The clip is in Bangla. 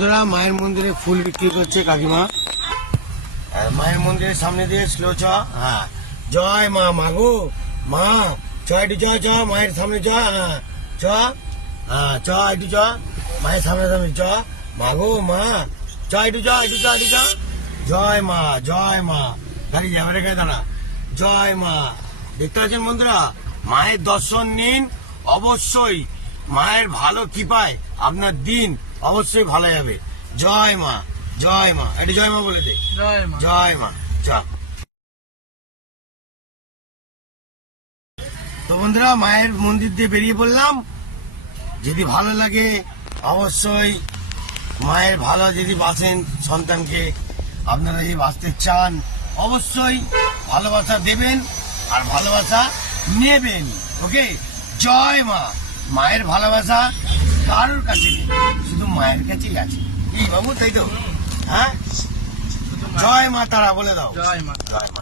বন্ধুরা মায়ের মন্দিরে ফুল বিক্রি করছে কাকিমা। মায়ের মন্দিরের সামনে দিয়ে স্লো চ। হ্যাঁ, জয় মা, মাগো মা, চ একটু চ, চ মায়ের সামনে চ। হ্যাঁ চ, হ্যাঁ চ একটু চ মায়ের সামনে সামনে চ। মাগো মা, চ একটু চ, একটু চ, একটু চ। জয় মা, জয় মা। গাড়ি যাবে রেখে দাঁড়া। জয় মা। দেখতে পাচ্ছেন বন্ধুরা, মায়ের দর্শন নিন অবশ্যই। মায়ের ভালো কৃপায় আপনার দিন অবশ্যই ভালো যাবে। জয় মা, জয় মা। একটু জয় মা বলে দে। জয় মা। জয় মা। চল। তো বন্ধুরা মায়ের মন্দির দিয়ে বেরিয়ে পড়লাম। যদি ভালো লাগে অবশ্যই মায়ের ভালো যদি বাসেন সন্তানকে, আপনারা যদি বাঁচতে চান অবশ্যই ভালোবাসা দেবেন আর ভালোবাসা নেবেন। ওকে, জয় মা। মায়ের ভালোবাসা কারোর কাছে নেই, শুধু মায়ের কাছেই আছে। এই বাবু, তাই তো? হ্যাঁ, জয় মা তারা বলে দাও। জয় মা। জয় মা।